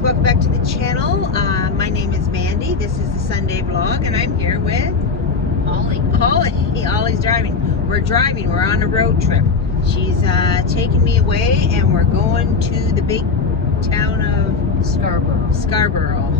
guys, welcome back to the channel. My name is Mandy. This is the Sunday vlog, and I'm here with Holly. Holly's driving. We're on a road trip. She's taking me away, and we're going to the big town of Scarborough.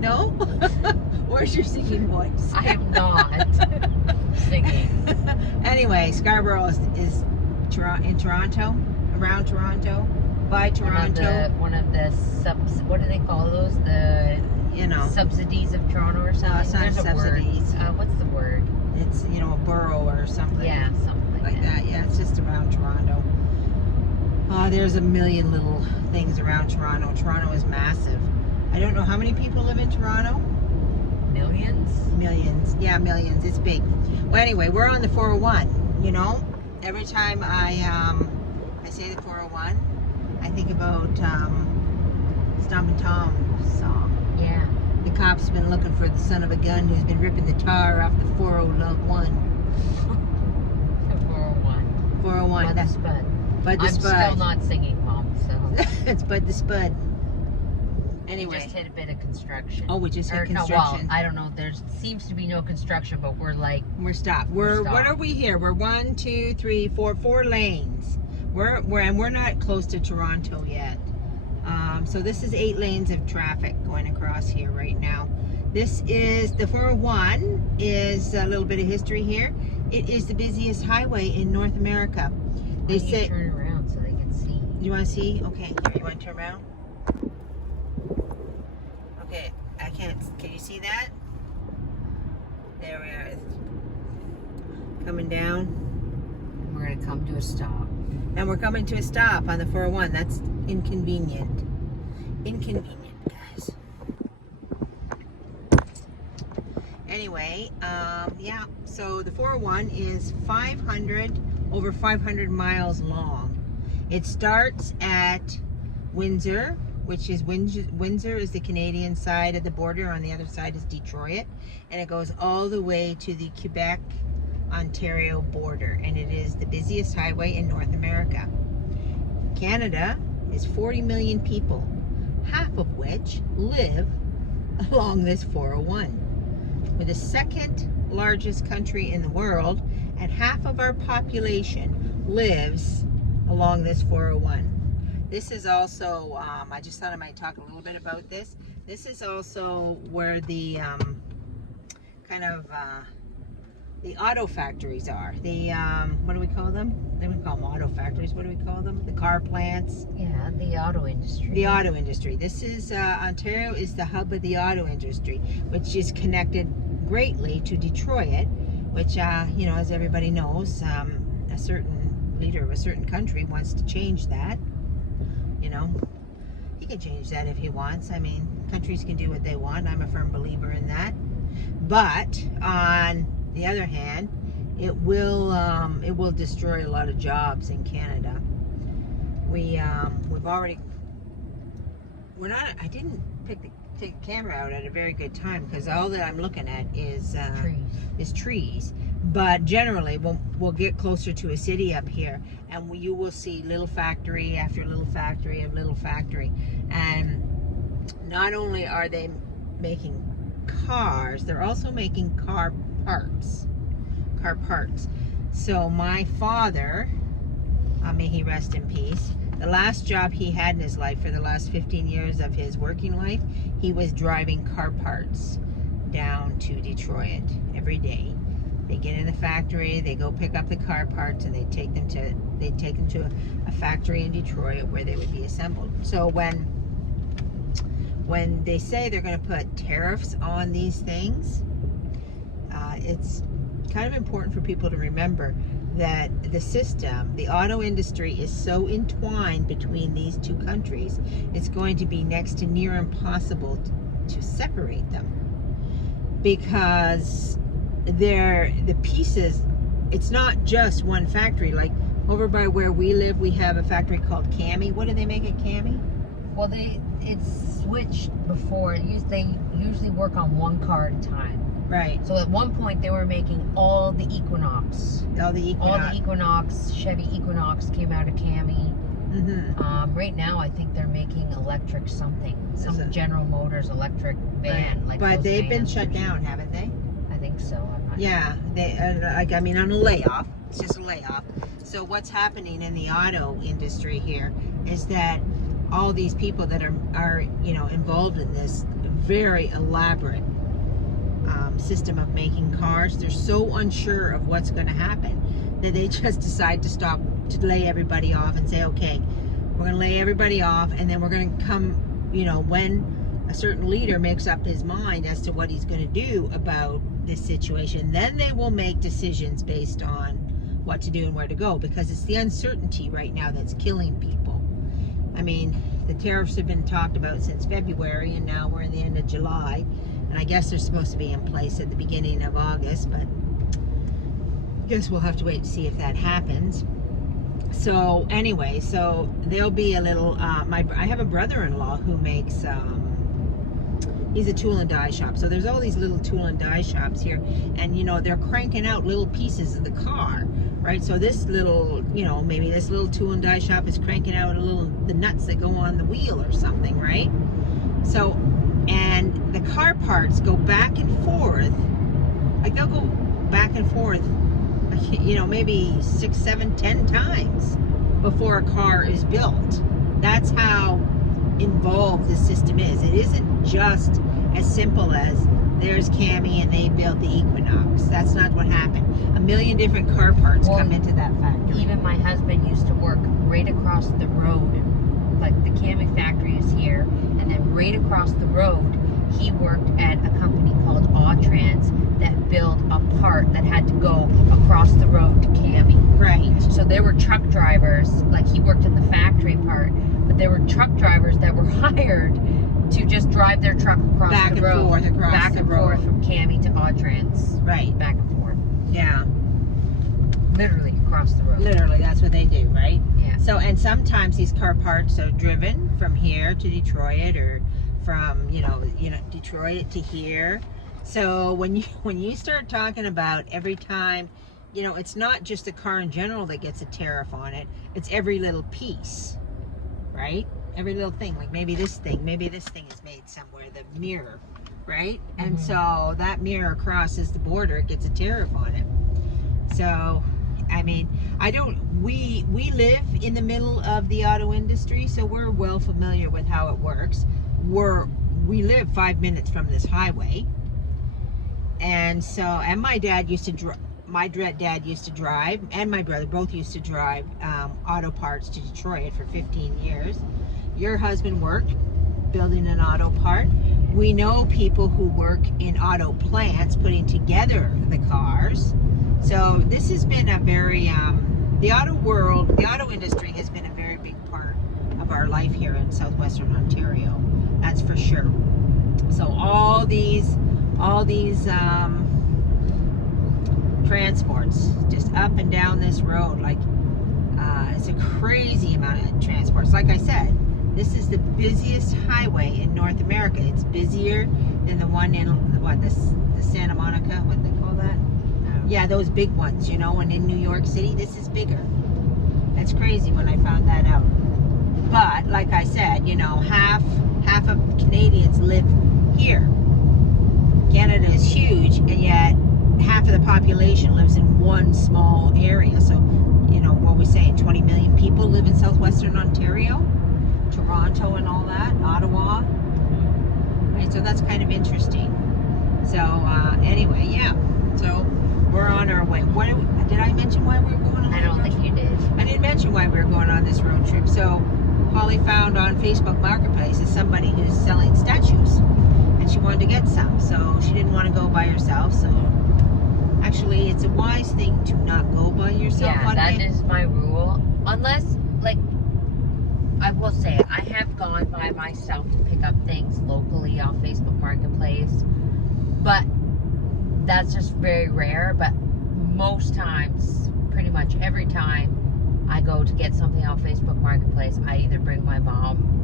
No? Where's your singing voice? I am not singing. Anyway, Scarborough is in Toronto, around Toronto, by Toronto. One of the what do they call those? Subsidies of Toronto or something? It's not There's subsidies. A word. What's the word? It's, a borough or something. Yeah, something like that. Yeah, it's just around Toronto. There's a million little things around Toronto. Toronto is massive. I don't know how many people live in Toronto. Millions. Yeah, millions. It's big. Well, anyway, we're on the 401. Every time I say the 401, I think about Stompin' Tom's song. Yeah. The cop's been looking for the son of a gun who's been ripping the tar off the 401. The 401. 401. Bud the Spud. Bud the I'm Spud. still not singing, Mom, so. It's Bud the Spud. Anyway. We just hit a bit of construction. Oh, we just hit construction. No, well, I don't know. There seems to be no construction, but we're stopped. What are we here? We're 1, 2, 3, 4 lanes. We're not close to Toronto yet. So this is 8 lanes of traffic going across here right now. This is the 401. Is a little bit of history here. It is the busiest highway in North America. They say turn around so they can see. You want to see? Okay, here, you want to turn around? Okay, I can't. Can you see that? There we are. Coming down. We're going to come to a stop. And we're coming to a stop on the 401. That's inconvenient. Inconvenient, guys. Anyway, yeah. So the 401 is over 500 miles long. It starts at Windsor, which is Windsor is the Canadian side of the border. On the other side is Detroit, and it goes all the way to the Quebec-Ontario border, and it is the busiest highway in North America. Canada is 40 million people, half of which live along this 401. We're the second largest country in the world, and half of our population lives along this 401. This is also, I just thought I might talk a little bit about this. This is also where the the auto factories are. The, what do we call them? They would call them auto factories. What do we call them? The car plants. Yeah, the auto industry. The auto industry. This is, Ontario is the hub of the auto industry, which is connected greatly to Detroit, which, as everybody knows, a certain leader of a certain country wants to change that. He can change that if he wants. I mean, countries can do what they want. I'm a firm believer in that. But on the other hand, it will destroy a lot of jobs in Canada. I didn't take the camera out at a very good time, because all that I'm looking at is trees. But generally, we'll get closer to a city up here, and you will see little factory after little factory of little factory. And not only are they making cars, they're also making car parts. So my father, may he rest in peace, the last job he had in his life for the last 15 years of his working life, he was driving car parts down to Detroit every day. They get in the factory, they go pick up the car parts, and they take them to a factory in Detroit where they would be assembled. So when they say they're going to put tariffs on these things, it's kind of important for people to remember that the system, the auto industry, is so entwined between these two countries, it's going to be next to near impossible to separate them, because the pieces, it's not just one factory. Like over by where we live, we have a factory called Cami. What do they make at Cami? Well, it's switched before. They usually work on one car at a time. Right. So at one point they were making all the Equinox. All the Equinox, Chevy Equinox came out of Cami. Mm-hmm. Right now I think they're making electric something. Some General Motors electric van. Right. Like but they've been vans shut down, haven't they? I think so. I'm not Yeah. sure. They, I mean, on a layoff. It's just a layoff. So what's happening in the auto industry here is that all these people that are involved in this very elaborate system of making cars, they're so unsure of what's going to happen that they just decide to lay everybody off and say, okay, we're going to lay everybody off, and then we're going to come, when a certain leader makes up his mind as to what he's going to do about this situation, then they will make decisions based on what to do and where to go, because it's the uncertainty right now that's killing people. I mean, the tariffs have been talked about since February, and now we're in the end of July, and I guess they're supposed to be in place at the beginning of August, but I guess we'll have to wait to see if that happens. So anyway, so there'll be a little, I have a brother-in-law who makes, he's a tool and die shop. So there's all these little tool and die shops here, and they're cranking out little pieces of the car, right? So this little, maybe this little tool and die shop is cranking out the nuts that go on the wheel or something, right? So, and the car parts go back and forth, like they'll go back and forth, maybe 6, 7, 10 times before a car is built. That's how involved the system is. It isn't just as simple as there's Cami and they built the Equinox. That's not what happened. A million different car parts come into that factory. Even my husband used to work right across the road. Like the Cami factory is here, and then right across the road he worked at a company called Autrans that built a part that had to go across the road to Cami. Right. So there were truck drivers, like he worked in the factory part, but there were truck drivers that were hired to just drive their truck across back the road. Back and forth across the road. Back and forth from Cami to Autrans. Right. Back and forth. Yeah. Literally across the road. Literally, that's what they do, right? Yeah. So, and sometimes these car parts are driven from here to Detroit, or from Detroit to here. So when you start talking about every time, it's not just the car in general that gets a tariff on it. It's every little piece, right? Every little thing. Like maybe this thing is made somewhere. The mirror, right? And so that mirror crosses the border, it gets a tariff on it. So, I mean, we live in the middle of the auto industry, so we're well familiar with how it works. We live 5 minutes from this highway, and so, and my dad used to drive, and my brother both used to drive auto parts to Detroit for 15 years. Your husband worked building an auto part. We know people who work in auto plants putting together the cars. So this has been a very, the auto industry has been a very big part of our life here in southwestern Ontario. That's for sure. So all these transports just up and down this road, like it's a crazy amount of transports. Like I said, this is the busiest highway in North America. It's busier than the one in the Santa Monica, what they call that? Yeah, those big ones, and in New York City, this is bigger. That's crazy when I found that out. But like I said, half of Canadians live here. Canada is huge, and yet half of the population lives in one small area. So, what we're saying, 20 million people live in southwestern Ontario, Toronto and all that, Ottawa. Right, so that's kind of interesting. So anyway, yeah. So we're on our way. Did I mention why we were going on? I don't think you did. I didn't mention why we were going on this road trip. So Holly found on Facebook Marketplace is somebody who's selling statues, and she wanted to get some. So she didn't want to go by herself. So actually, it's a wise thing to not go by yourself. Yeah, that is my rule. Unless, I will say, I have gone by myself to pick up things locally on Facebook Marketplace, but that's just very rare. But most times, pretty much every time I go to get something on Facebook Marketplace, I either bring my mom,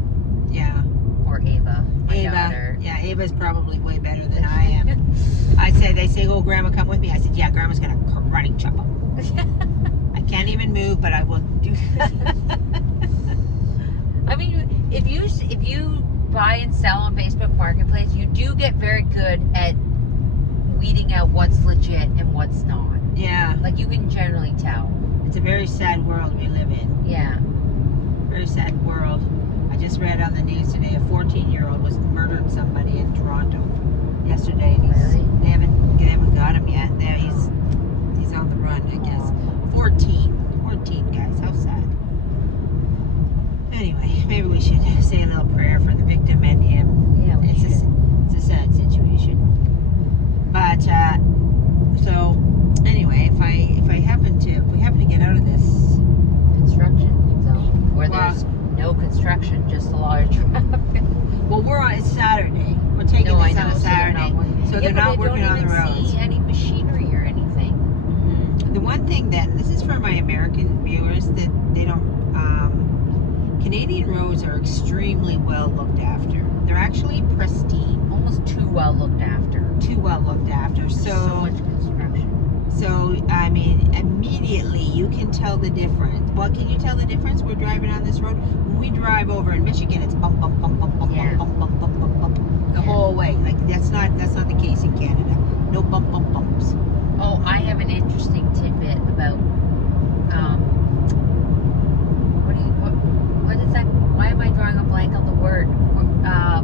or Ava, my daughter. Yeah, Ava's probably way better than I am. I'd say they say, "Oh, Grandma, come with me." I said, "Yeah, Grandma's gonna karate chop them." I can't even move, but I will do that. I mean, if you buy and sell on Facebook Marketplace, you do get very good at weeding out what's legit and what's not. Yeah, Like, you can generally tell. it's a very sad world we live in. Yeah. Very sad world. I just read on the news today a 14-year-old was murdered somebody in Toronto yesterday. And Really? they haven't got him yet. He's on the run, I guess. 14 guys. How sad. Anyway, maybe we should say a little prayer for the victim and him. Yeah, we It's a sad situation. But so anyway, if we happen to get out of this construction zone where Well- there's no construction, just a lot of traffic. well, it's Saturday. We're taking No, I this know, on a so they're Saturday, not working. so Yeah, they're but not I working on the don't roads. even see any machinery or anything. The one thing that this is for my American viewers that they don't. Canadian roads are extremely well looked after. They're actually pristine, Almost too well looked after. too well looked after. So much construction. So, I mean, immediately you can tell the difference. Well, can you tell the difference? We're driving on this road. When we drive over in Michigan, it's bump, bump, bump, bump, bump, Yeah. bump, bump, bump, bump, bump, the whole way. Like that's not the case in Canada. No bump, bump, bumps. Oh, I have an interesting tidbit about what is that? Why am I drawing a blank on the word? I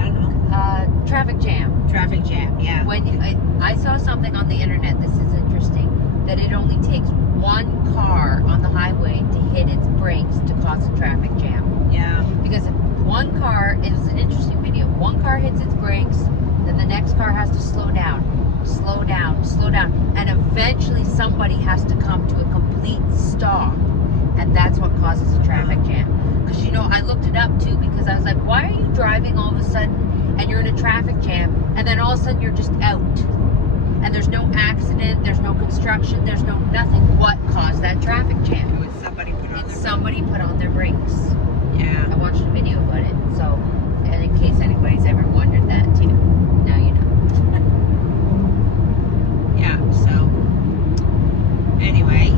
don't know. Traffic jam. Traffic jam. Yeah. When I saw something on the internet, this is interesting, that it only takes one car on the highway to hit its brakes to cause a traffic jam. Yeah. Because if one car, it was an interesting video, one car hits its brakes, then the next car has to slow down, slow down, slow down, and eventually somebody has to come to a complete stop, and that's what causes a traffic jam. Because, you know, I looked it up too, because I was like, why are you driving all of a sudden and you're in a traffic jam, and then all of a sudden you're just out, and there's no accident, there's no construction, there's no nothing. What caused that traffic jam? Somebody put on their brakes. Yeah. I watched a video about it, so, and in case anybody's ever wondered that too, now you know. Yeah. So anyway,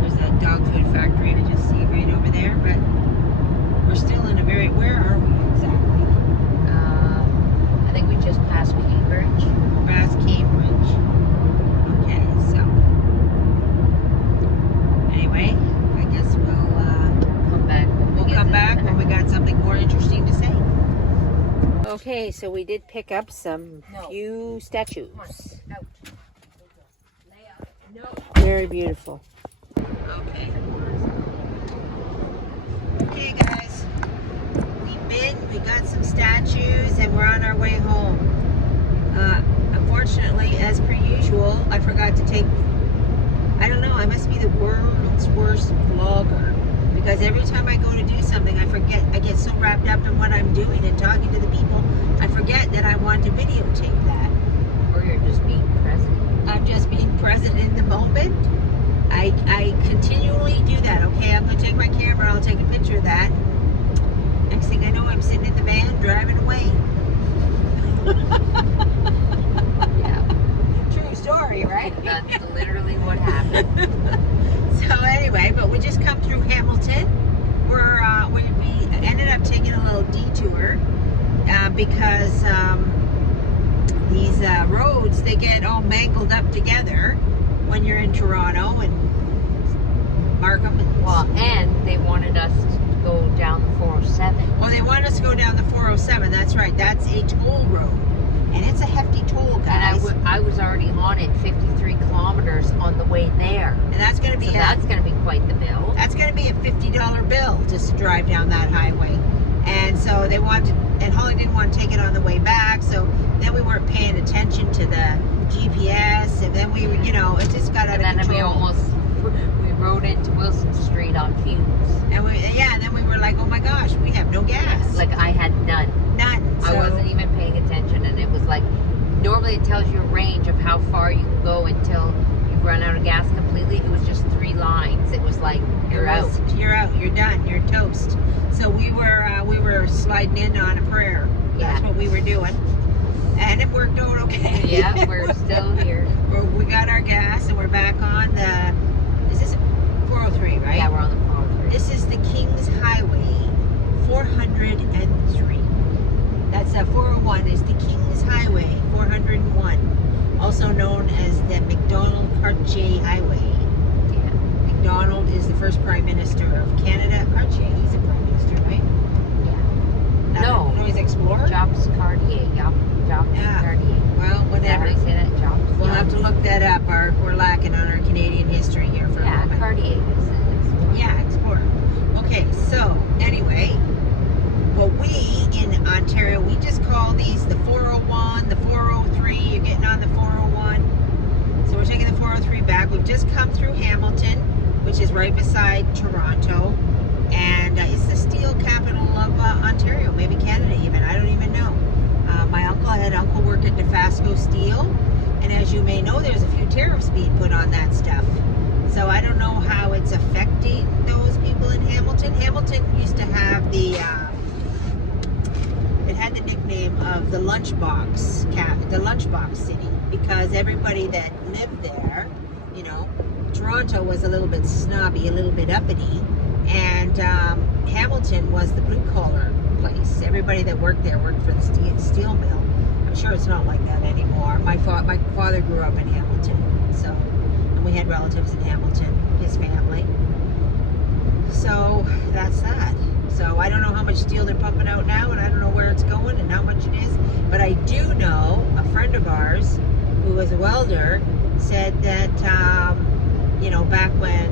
there's that dog food factory to just see right over there, but we're still in a very. Where are we exactly? I think we just passed Cambridge. Past Cambridge. Okay. So anyway, I guess Come back. we'll come back when we got something more interesting to say. Okay, so we did pick up some few statues. Out. Very beautiful. Okay. Okay, guys. We got some statues, and we're on our way home. Unfortunately, as per usual, I forgot to take. I don't know. I must be the world's worst vlogger, because every time I go to do something, I forget. I get so wrapped up in what I'm doing and talking to the people, I forget that I want to videotape that. Or you're just being present. I'm just being present in the moment. I continually do that. Okay, I'm going to take my camera, I'll take a picture of that. Next thing I know, I'm sitting in the van driving away. Yeah. True story, right? That's literally what happened. So anyway, but we just come through Hamilton. We ended up taking a little detour because these roads, they get all mangled up together when you're in Toronto and Markham. Well, and they wanted us to go down the 407. Well, they want us to go down the 407. That's right. That's a toll road, and it's a hefty toll, guys. And I was already on it 53 kilometers on the way there. And that's going to be So that's going to be quite the bill. That's going to be a $50 bill just to drive down that highway. And so they wanted, and Holly didn't want to take it on the way back. So then we weren't paying attention to the GPS, and then we, it just got out of control. We rode into Wilson Street on fumes. And then we were like, oh my gosh, we have no gas. Like, I had none. None. I wasn't even paying attention, and it was like, normally it tells you a range of how far you can go until you run out of gas completely. It was just 3 lines. It was like, you're out. You're out. You're done. You're toast. So we were sliding in on a prayer. That's what we were doing. And it worked out okay. Yeah, we're still here. We got our gas and we're back on the, is this 403, right? Yeah, we're on the 403. This is the King's Highway 403. That's 401 is the King's Highway 401, also known as the McDonald-Cartier Highway. Yeah. McDonald is the first Prime Minister of Canada. Cartier, he's a Prime Minister, right? Yeah. No. No, he's Explorer? Jobs Cartier. Yep. Jobs Yeah. Cartier. Well, Is that how whatever. you say that? Jobs? We'll have to look that up. We're lacking on our Canadian history here for a Yeah, moment. Cartier. Is it? Yeah, Explorer. Okay, so anyway, well, we in Ontario, we just call these the 401, the 403. You're getting on the 401. So we're taking the 403 back. We've just come through Hamilton, which is right beside Toronto. And it's the steel capital of Ontario, maybe Canada even. I don't even know. My uncle worked at DeFasco Steel. And as you may know, there's a few tariffs being put on that stuff. So I don't know how it's affecting those people in Hamilton. Hamilton used to have it had the nickname of the lunchbox city, because everybody that lived there, you know, Toronto was a little bit snobby, a little bit uppity, and Hamilton was the blue collar place. Everybody that worked there worked for the steel mill. I'm sure it's not like that anymore. My father grew up in Hamilton, so, and we had relatives in Hamilton, his family. So that's that. So I don't know how much steel they're pumping out now, and I don't know where it's going and how much it is. But I do know a friend of ours who was a welder said that, you know, back when,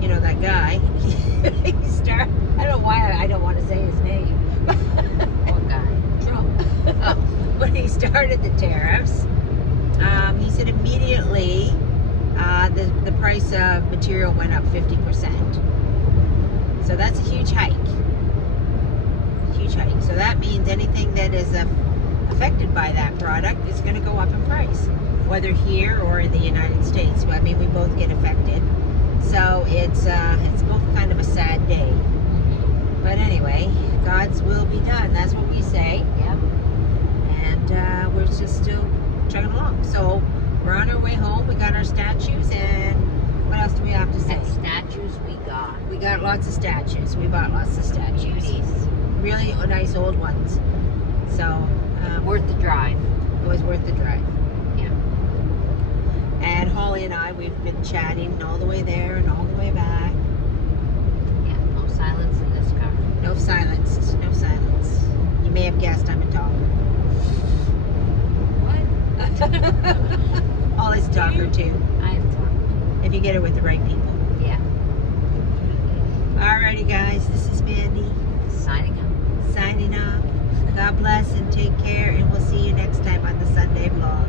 you know, that guy, he started, I don't know why I don't want to say his name. What guy? Trump. When he started the tariffs, he said immediately the price of material went up 50%. So that's a huge hike. Huge hike. So that means anything that is affected by that product is going to go up in price, whether here or in the United States. I mean, we both get affected. So it's both kind of a sad day. But anyway, God's will be done. That's what we say. Yep. And we're just still chugging along. So we're on our way home. We got our statues, and what else do we have to say? And statues we got. We got lots of statues. We bought lots of statues. Beauties. Really nice old ones. So Worth the drive. it was worth the drive. Yeah. And Holly and I, we've been chatting all the way there and all the way back. Yeah. No silence in this car. No silence. No silence. You may have guessed I'm a talker. What? Holly's a talker too, I am talking. if you get her with the right people. Yeah. Alrighty guys, this is Mandy Signing out. signing off. God bless and take care, and we'll see you next time on the Sunday vlog.